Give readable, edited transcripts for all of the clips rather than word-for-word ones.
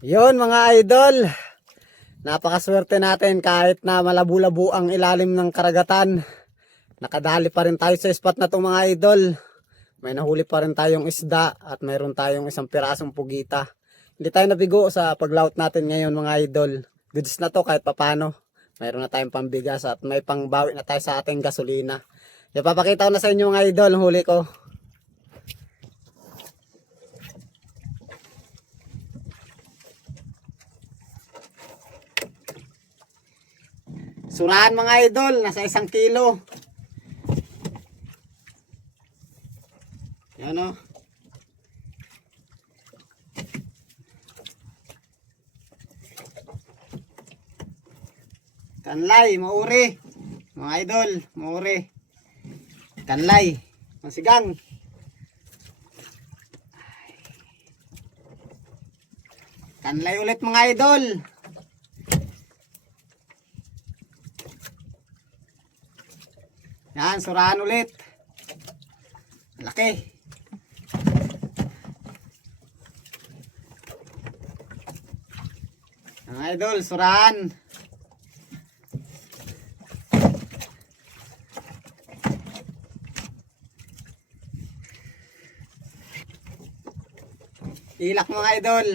Yon mga idol, napakaswerte natin kahit na malabo-labo ang ilalim ng karagatan. Nakadali pa rin tayo sa spot na to mga idol. May nahuli pa rin tayong isda at mayroon tayong isang pirasong pugita. Hindi tayo nabigo sa paglaut natin ngayon mga idol. Goods na to kahit papano. Mayroon na tayong pambigas at may pangbawi na tayo sa ating gasolina. Ipapakita ko na sa inyo mga idol ang huli ko. Surahan mga idol, nasa 1 kilo. Yan o. Kanlay, mauri. Mga idol, mauri. Kanlay, masigang. Kanlay ulit mga idol. Yan, surahan ulit. Laki. Mga idol, surahan. Ilak mga idol.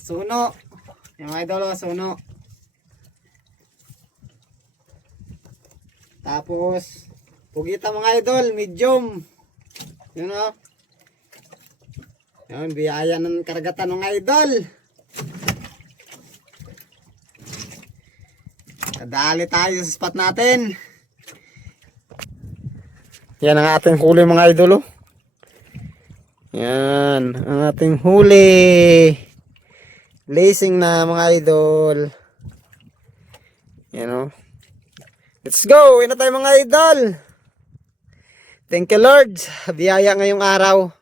Suno. Yung mga idol, suno. Tapos, pugita mga idol, medium. Yun o. Yun, biyaya ng karagatan mga idol. Kadali tayo sa spot natin. Yan ang ating huli mga idol. Yan, ang ating huli. Blazing na mga idol. Yan o. Let's go! Ina tayo mga idol. Thank you Lord. Biyaya ngayong araw.